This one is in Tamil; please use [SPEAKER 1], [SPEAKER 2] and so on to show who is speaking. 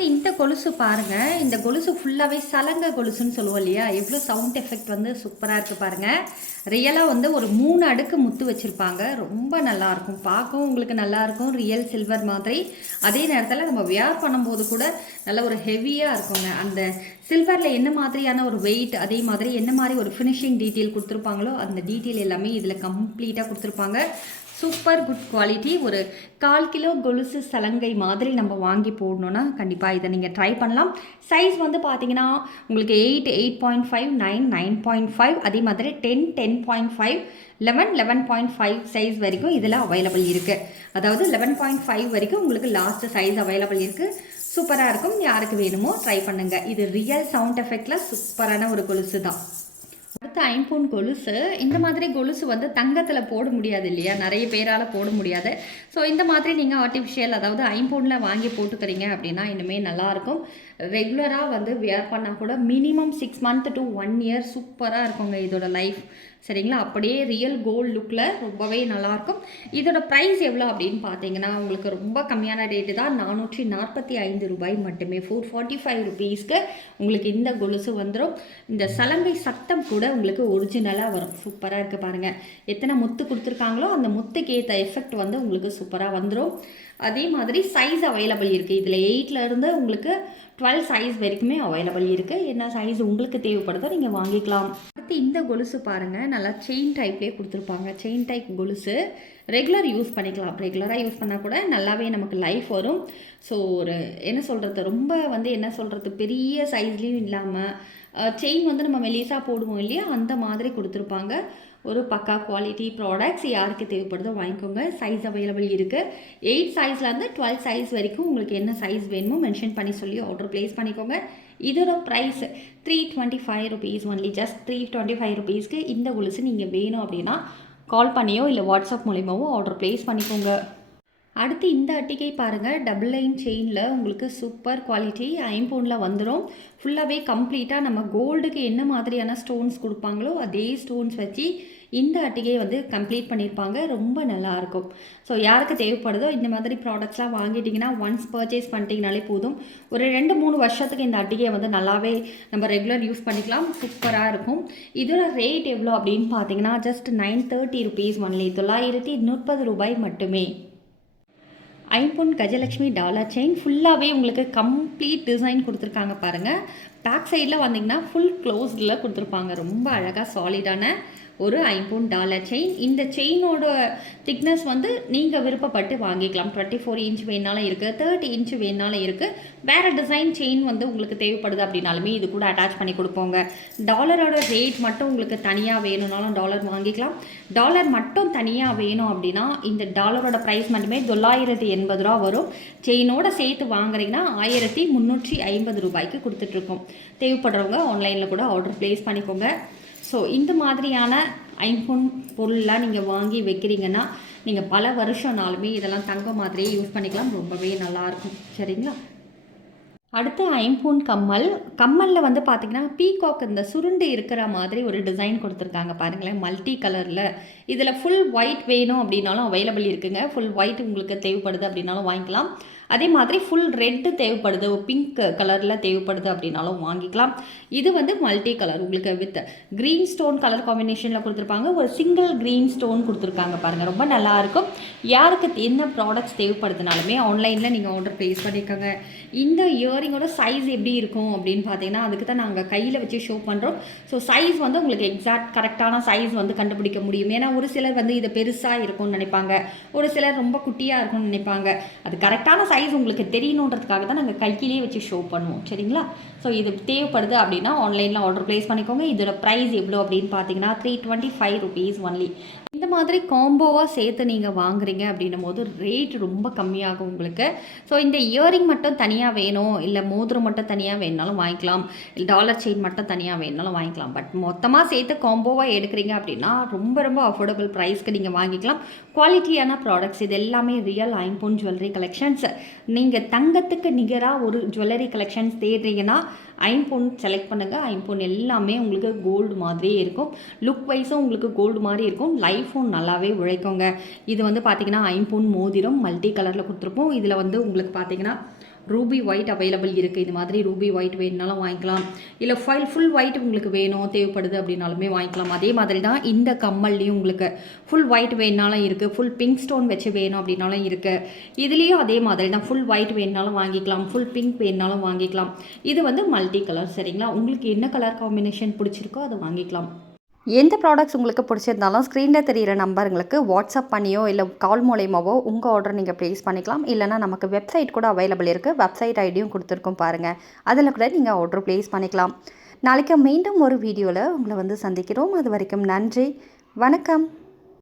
[SPEAKER 1] அடுத்து இந்த கொலுசு பாருங்க. இந்த கொலுசு ஃபுல்லாகவே சலங்க கொலுசுன்னு சொல்லுவோம் இல்லையா? எவ்வளோ சவுண்ட் எஃபெக்ட் வந்து சூப்பராக இருக்குது பாருங்க. ரியலாக வந்து ஒரு மூணு அடுக்கு முத்து வச்சுருப்பாங்க. ரொம்ப நல்லாயிருக்கும் பார்க்கவும் உங்களுக்கு நல்லாயிருக்கும் ரியல் சில்வர் மாதிரி. அதே நேரத்தில் நம்ம வியர் பண்ணும்போது கூட நல்ல ஒரு ஹெவியாக இருக்குங்க. அந்த சில்வரில் என்ன மாதிரியான ஒரு வெயிட் அதே மாதிரி என்ன மாதிரி ஒரு ஃபினிஷிங் டீட்டெயில் கொடுத்துருப்பாங்களோ அந்த டீட்டெயில் எல்லாமே இதில் கம்ப்ளீட்டாக கொடுத்துருப்பாங்க. சூப்பர் குட் குவாலிட்டி ஒரு கால் கிலோ கொலுசு சலங்கை மாதிரி நம்ம வாங்கி போடணுன்னா கண்டிப்பாக இதை நீங்கள் ட்ரை பண்ணலாம். சைஸ் வந்து பார்த்தீங்கன்னா உங்களுக்கு eight eight point five nine nine point five அதே மாதிரி ten ten point five eleven eleven point five size வரைக்கும் இதில் அவைலபிள் இருக்குது அதாவது லெவன் பாயிண்ட் ஃபைவ் வரைக்கும் உங்களுக்கு லாஸ்ட் சைஸ் அவைலபிள் இருக்குது சூப்பராக இருக்கும். யாருக்கு வேணுமோ ட்ரை பண்ணுங்கள் இது ரியல் சவுண்ட் எஃபெக்டில் சூப்பரான ஒரு கொலுசு தான். அடுத்து ஐம்பூன் கொலுசு இந்த மாதிரி கொலுசு வந்து தங்கத்தில் போட முடியாது இல்லையா? நிறைய பேரால் போட முடியாது. ஸோ இந்த மாதிரி நீங்கள் ஆர்டிஃபிஷியல் அதாவது ஐம்பூனில் வாங்கி போட்டுக்கிறீங்க அப்படின்னா இன்னுமே நல்லாயிருக்கும். ரெகுலராக வந்து வியர் பண்ணால் கூட minimum six month to one year சூப்பராக இருக்குங்க இதோட லைஃப் சரிங்களா? அப்படியே ரியல் கோல்டு லுக்கில் ரொம்பவே நல்லாயிருக்கும். இதோட ப்ரைஸ் எவ்வளோ அப்படின்னு பார்த்தீங்கன்னா உங்களுக்கு ரொம்ப கம்மியான ரேட்டு தான். நானூற்றி நாற்பத்தி ஐந்து ரூபாய் மட்டுமே. ஃபோர் ஃபார்ட்டி ஃபைவ் ருபீஸ்க்கு உங்களுக்கு இந்த கொலுசு வந்துடும் இந்த சலங்கை சத்தம் கூட கூட உங்களுக்கு ஒரிஜினலாக வரும். சூப்பராக இருக்குது பாருங்கள் எத்தனை முத்து கொடுத்துருக்காங்களோ அந்த முத்துக்கு ஏற்ற எஃபெக்ட் வந்து உங்களுக்கு சூப்பராக வந்துடும் அதே மாதிரி சைஸ் அவைலபிள் இருக்குது இதில் எயிட்டில் உங்களுக்கு டுவெல் சைஸ் வரைக்குமே அவைலபிள் இருக்குது என்ன சைஸ் உங்களுக்கு தேவைப்படுதோ நீங்கள் வாங்கிக்கலாம். அடுத்து இந்த கொலுசு பாருங்கள் நல்லா செயின் டைப்லேயே கொடுத்துருப்பாங்க. செயின் டைப் கொலுசு. ரெகுலர் யூஸ் பண்ணிக்கலாம். ரெகுலராக யூஸ் பண்ணால் கூட நல்லாவே நமக்கு லைஃப் வரும். ஸோ ஒரு என்ன சொல்கிறது ரொம்ப வந்து என்ன சொல்கிறது பெரிய சைஸ்லேயும் இல்லாமல் செயின் வந்து நம்ம மெலிசாக போடுவோம் இல்லையா? அந்த மாதிரி கொடுத்துருப்பாங்க. ஒரு பக்கா குவாலிட்டி ப்ராடக்ட்ஸ் யாருக்கு தேவைப்படுதோ வாங்கிக்கோங்க. சைஸ் அவைலபிள் இருக்குது எயிட் சைஸ்லேருந்து டுவெல் சைஸ் வரைக்கும் உங்களுக்கு என்ன சைஸ் வேணுமோ மென்ஷன் பண்ணி சொல்லி ஆர்டர் ப்ளேஸ் பண்ணிக்கோங்க. இதோட price three twenty five rupees only just three twenty five ருபீஸ்க்கு இந்த கொலுசு நீங்கள் வேணும் அப்படின்னா கால் பண்ணியோ இல்லை வாட்ஸ்அப் மூலிமாவோ ஆர்டர் ப்ளேஸ் பண்ணிக்கோங்க. அடுத்து இந்த அட்டிகை பாருங்கள் டபுள் லைன் செயினில் உங்களுக்கு சூப்பர் குவாலிட்டி ஐம்பூனில் வந்துடும் ஃபுல்லாகவே கம்ப்ளீட்டாக நம்ம கோல்டுக்கு என்ன மாதிரியான ஸ்டோன்ஸ் கொடுப்பாங்களோ அதே ஸ்டோன்ஸ் வச்சு இந்த அட்டிகை வந்து கம்ப்ளீட் பண்ணியிருப்பாங்க. ரொம்ப நல்லாயிருக்கும் ஸோ யாருக்கு தேவைப்படுதோ இந்த மாதிரி ப்ராடக்ட்ஸ்லாம் வாங்கிட்டிங்கன்னா ஒன்ஸ் பர்ச்சேஸ் பண்ணிட்டீங்கனாலே போதும். ஒரு ரெண்டு மூணு வருஷத்துக்கு இந்த அட்டிகையை வந்து நல்லாவே நம்ம ரெகுலர் யூஸ் பண்ணிக்கலாம். சூப்பராக இருக்கும். இதோட ரேட் எவ்வளோ அப்படின்னு பார்த்தீங்கன்னா just nine thirty rupees only தொள்ளாயிரத்தி முப்பது ரூபாய் மட்டுமே. ஐம்பொன் கஜலட்சுமி டாலர் செயின் ஃபுல்லாகவே உங்களுக்கு கம்ப்ளீட் டிசைன் கொடுத்துருக்காங்க பாருங்கள் பேக் சைடில் வந்தீங்கன்னா ஃபுல் க்ளோஸ்டில் கொடுத்துருப்பாங்க. ரொம்ப அழகாக சாலிடான ஒரு ஐம்பூன் டாலர் செயின் இந்த செயினோட திக்னஸ் வந்து நீங்கள் விருப்பப்பட்டு வாங்கிக்கலாம். டுவெண்ட்டி ஃபோர் இன்ச் வேணாலும் இருக்குது தேர்ட்டி இன்ச் வேணாலும் இருக்குது வேறு டிசைன் செயின் வந்து உங்களுக்கு தேவைப்படுது அப்படின்னாலுமே இது கூட அட்டாச் பண்ணி கொடுப்போங்க. டாலரோட ரேட் மட்டும் உங்களுக்கு தனியாக வேணும்னாலும் டாலர் வாங்கிக்கலாம். டாலர் மட்டும் தனியாக வேணும் அப்படின்னா இந்த டாலரோட ப்ரைஸ் மட்டுமே தொள்ளாயிரத்தி எண்பது ரூபா வரும். செயினோட சேர்த்து வாங்குறீங்கன்னா ஆயிரத்தி முந்நூற்றி ஐம்பது ரூபாய்க்கு கொடுத்துட்ருக்கோம் தேவைப்படுறவங்க ஆன்லைனில் கூட ஆர்டர் ப்ளேஸ் பண்ணிக்கோங்க. ஸோ இந்த மாதிரியான ஐஃபோன் பொருள்லாம் நீங்கள் வாங்கி வைக்கிறீங்கன்னா நீங்கள் பல வருஷம்னாலுமே இதெல்லாம் தங்க மாதிரியே யூஸ் பண்ணிக்கலாம். ரொம்பவே நல்லாயிருக்கும் சரிங்களா? அடுத்து ஐம்பூன் கம்மல். கம்மலில் வந்து பார்த்தீங்கன்னா பீகாக் இந்த சுருண்டு இருக்கிற மாதிரி ஒரு டிசைன் கொடுத்துருக்காங்க. பாருங்களேன் மல்டி கலரில் இதில் ஃபுல் ஒயிட் வேணும் அப்படின்னாலும் அவைலபிள் இருக்குங்க. ஃபுல் ஒயிட் உங்களுக்கு தேவைப்படுது அப்படின்னாலும் வாங்கிக்கலாம். அதே மாதிரி ஃபுல் ரெட்டு தேவைப்படுது பிங்க் கலரில் தேவைப்படுது அப்படின்னாலும் வாங்கிக்கலாம். இது வந்து மல்டி கலர் உங்களுக்கு வித் க்ரீன் ஸ்டோன் கலர் காம்பினேஷனில் கொடுத்துருப்பாங்க. ஒரு சிங்கிள் க்ரீன் ஸ்டோன் கொடுத்துருக்காங்க பாருங்கள் ரொம்ப நல்லாயிருக்கும் யாருக்கு என்ன ப்ராடக்ட்ஸ் தேவைப்படுதுனாலுமே ஆன்லைனில் நீங்கள் ஆர்டர் ப்ளேஸ் பண்ணிக்கோங்க. இந்த இயரிங்கோட சைஸ் எப்படி இருக்கும் அப்படின்னு பார்த்தீங்கன்னா அதுக்கு தான் நாங்கள் கையில் வச்சு ஷோ பண்ணுறோம் ஸோ சைஸ் வந்து உங்களுக்கு எக்ஸாக்ட் கரெக்டான சைஸ் வந்து கண்டுபிடிக்க முடியும். ஏன்னா ஒரு சிலர் வந்து இது பெருசாக இருக்கும்னு நினைப்பாங்க. ஒரு சிலர் ரொம்ப குட்டியாக இருக்கும்னு நினைப்பாங்க. அது கரெக்டான சைஸ் உங்களுக்கு தெரியணுன்றதுக்காக தான் நாங்கள் கையிலேயே வச்சு ஷோ பண்ணுவோம். சரிங்களா? ஸோ இது தேவைப்படுது அப்படின்னா ஆன்லைனில் ஆர்டர் ப்ளேஸ் பண்ணிக்கோங்க. இதோட ப்ரைஸ் எவ்வளோ அப்படின்னு பார்த்தீங்கன்னா three twenty five rupees only இந்த மாதிரி காம்போவாக சேர்த்து நீங்கள் வாங்குறீங்க அப்படின்னும் போது ரேட் ரொம்ப கம்மியாகும் உங்களுக்கு. ஸோ இந்த இயரிங் மட்டும் தனியாக வேணும் இல்லை மோதிரம் மட்டும் தனியாக வேணுனாலும் வாங்கிக்கலாம். இல்லை டாலர் செயின் மட்டும் தனியாக வேணுனாலும் வாங்கிக்கலாம். பட் மொத்தமாக சேர்த்து காம்போவாக எடுக்கிறீங்க அப்படின்னா ரொம்ப ரொம்ப அஃபோர்டபுள் ப்ரைஸ்க்கு நீங்கள் வாங்கிக்கலாம். குவாலிட்டியான ப்ராடக்ட்ஸ் இது எல்லாமே ரியல் ஐம்பொன் ஜுவல்லரி கலெக்ஷன்ஸ் நீங்கள் தங்கத்துக்கு நிகராக ஒரு ஜுவல்லரி கலெக்ஷன்ஸ் தேடுறீங்கன்னா ஐம்பொன் செலக்ட் பண்ணுங்கள் ஐம்பொன் எல்லாமே உங்களுக்கு கோல்டு மாதிரியே இருக்கும். லுக் வைஸும் உங்களுக்கு கோல்டு மாதிரி இருக்கும். லைஃபும் நல்லாவே உழைக்குங்க. இது வந்து பார்த்தீங்கன்னா ஐம்பொன் மோதிரம் மல்டி கலரில் கொடுத்துருப்போம். இதில் வந்து உங்களுக்கு பார்த்தீங்கன்னா ரூபி ஒயிட் அவைலபிள் இருக்குது இது மாதிரி ரூபி ஒயிட் வேணுனாலும் வாங்கிக்கலாம். இல்லை ஃபைல் ஃபுல் ஒயிட் உங்களுக்கு வேணும் தேவைப்படுது அப்படின்னாலுமே வாங்கிக்கலாம். அதே மாதிரி தான் இந்த கம்மல்லையும் உங்களுக்கு ஃபுல் ஒயிட் வேணுனாலும் இருக்குது ஃபுல் பிங்க் ஸ்டோன் வச்சு வேணும் அப்படின்னாலும் இருக்குது இதுலேயும் அதே மாதிரி தான் ஃபுல் ஒயிட் வேணுனாலும் வாங்கிக்கலாம். ஃபுல் பிங்க் வேணுனாலும் வாங்கிக்கலாம். இது வந்து மல்டி கலர் சரிங்களா? உங்களுக்கு என்ன கலர் காம்பினேஷன் பிடிச்சிருக்கோ அதை வாங்கிக்கலாம். எந்த ப்ராடக்ட்ஸ் உங்களுக்கு பிடிச்சிருந்தாலும் ஸ்க்ரீனில் தெரிகிற நம்பருங்களுக்கு வாட்ஸ்அப் பண்ணியோ இல்லை கால் மூலயமாவோ உங்கள் ஆர்டர் நீங்கள் ப்ளேஸ் பண்ணிக்கலாம். இல்லைனா நமக்கு வெப்சைட் கூட அவைலபிள் இருக்குது வெப்சைட் ஐடியும் கொடுத்துருக்கோம் பாருங்கள் அதில் கூட நீங்கள் ஆர்டர் ப்ளேஸ் பண்ணிக்கலாம். நாளைக்கு மீண்டும் ஒரு வீடியோவில் உங்களை வந்து சந்திக்கிறோம். அது வரைக்கும் நன்றி. வணக்கம்.